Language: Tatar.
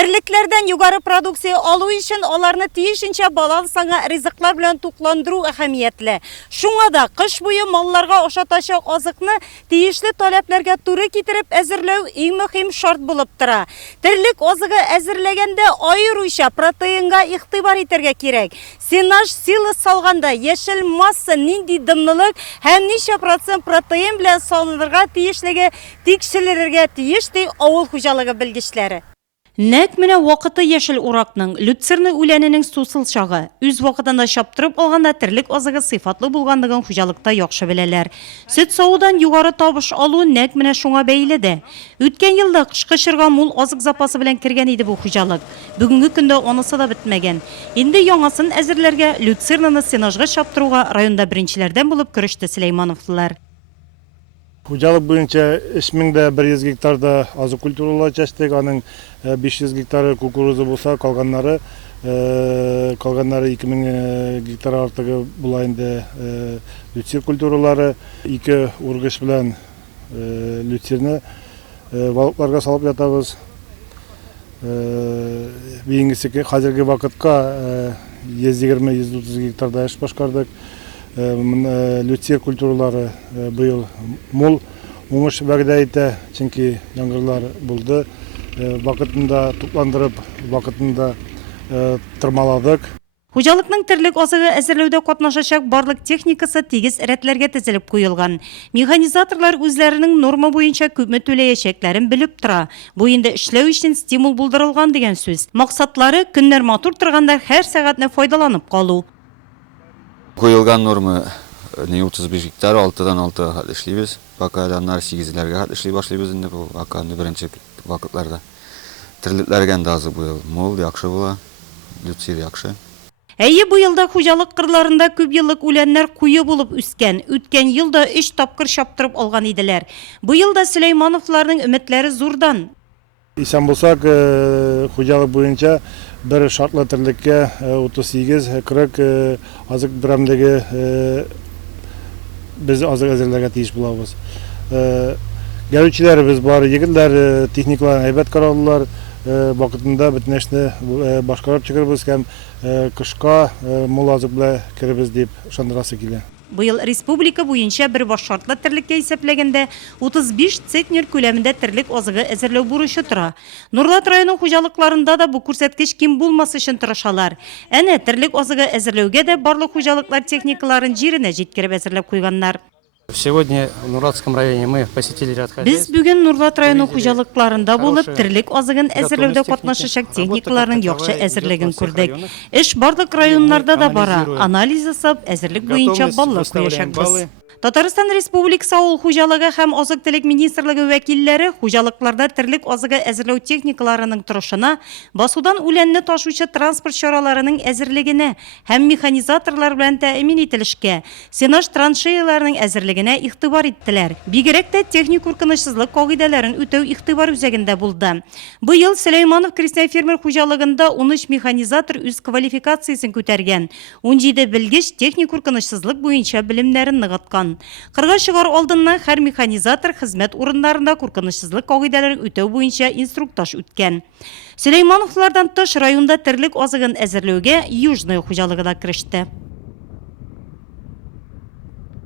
Тирлекләрдән югары продукция алу өчен аларны тиешенчә балансаңа ризыклар белән тукландыру әһәмиятле. Шуңа да кыш буе малларга ашатачак азыкны тиешле таләпләргә туры китереп әзерләү иң мөһим шарт булып тора. Терлек азыгы әзерләгәндә аеруча протеинга игътибар итәргә кирәк. Сенаж сила салганда яшел масса нинди дымлылык һәм ничә процент протеин белән салынырга тиешлеге тикшерелергә тиеш ди авыл хуҗалыгы белгечләре. Нәк менә вакыты яшел уракның, люцерны үләненең сусыл чагы. Үз вакытында чаптырып алганда терлек азыгы сыйфатлы булганлыгын хуҗалыкта яхшы беләләр. Сөт саудан югары табыш алу нәк менә шуңа бәйле дә. Үткән елда кышкы чорга мул азык запасы белән кергән иде бу хуҗалык. Бүгенге көндә анысы да бетмәгән. Инде яңасын әзерләргә люцернаны сенажга чаптыруга районда беренчеләрдән булып кереште Сөләймановлар. Хуҗалык буенча 3100 гектарда азык культуралар чәчтек, аның 500 гектары кукуруза булса, калганнары 2000 гектар артыгы була инде люцер культуралары. 2 ургыш белән люцерны балыкларга салып ятабыз. Бийингесе хәзерге вакытка 120-130 гектарда эш башкардык. Люцер культуралары быел мул уңыш вәгъдә итә, чөнки яңгырлар булды. Вакытында тупландырып, вакытында тырмаладык. Хуҗалыкның терлек азыгы әзерләүдә катнашачак барлык техникасы тигез рәтләргә тезелеп куелган. Механизаторлар үзләренең норма буенча күпме түләячәкләрен белеп тора. Бу инде эшләү өчен стимул булдырылган дигән сүз. Максатлары көннәр матур торганда һәр сәгатьне файдаланып калу. Koyulgan normu 35 hektar 6'dan 6'a işleyimiz. Bakalanlar 8'lerge işley başlayımız indi bu vakanlı birinci vakıtlarda. Tırlıklargen de azı bu yıl. Mol yakşı bula, lütsir yakşı. Әйе, бу елда хуҗалык кырларында күп еллык үләннәр куе булып үскән. Үткән елда 3 тапкыр чаптырып алган иделәр. Бу елда Сөләймановларның өметләре зурдан. Исән булсак, хуҗалык буенча bir şartla tırlıkka 38-40 azık biramdagi biz azık әзерләргә тиеш булабыз. Gəlүчеләребез бар, егетләр техникаларын әйбәт карадылар. Вакытында бөтен эшне башкарып чыгарбыз һәм кышка мул азык белән керебез дип ышандырасы килә. Быел республика буенча бер баш шартлы терлеккә исәпләгәндә 35 центнер күләмендә терлек азыгы әзерләү бурычы тора. Нурлат районы хуҗалыкларында да бу күрсәткеч ким булмас өчен тырышалар. Әнә терлек азыгы әзерләүгә дә барлык хуҗалыклар техникаларын җиренә җиткереп әзерләп куйганнар. Сегодня в Нурлатском районе мы посетили ряд Без хозяйств. бүген Нурлат районы хуҗалыкларында булып, терлек азыгын әзерләүдә катнашачак техникаларның яхшы әзерлеген күрдек. Эш барлык районнарда да бара. Анализ ясап, әзерлек буенча баллар куячакбыз. Татарстан Республикасы авыл хуҗалыгы һәм азык-төлек министрлыгы вәкилләре хуҗалыкларда терлек азыгы әзерләү техникаларының торышына, басудан үләнне ташучы транспорт чараларының әзерлегенә һәм механизаторлар белән тәэмин ителешкә, сенаж траншеяларының әзерлегенә игътибар иттеләр. Бигрәк тә техник куркынычсызлык кагыйдәләрен үтәү игътибар үзәгендә булды. Быел Сөләйманов крестьян фермер хуҗалыгында 13 механизатор үз квалификациясын күтәргән, 17 белгеч техник куркынычсызлык буенча белемнәрен ныгыткан. Кырга чыгар алдыннан һәр механизатор хезмәт урыннарында куркынычсызлык кагыйдәләрен үтәү буенча инструктаж үткән. Сөләймановлардан тыш районда терлек азыгын әзерләүгә Южный хуҗалыгы да кереште.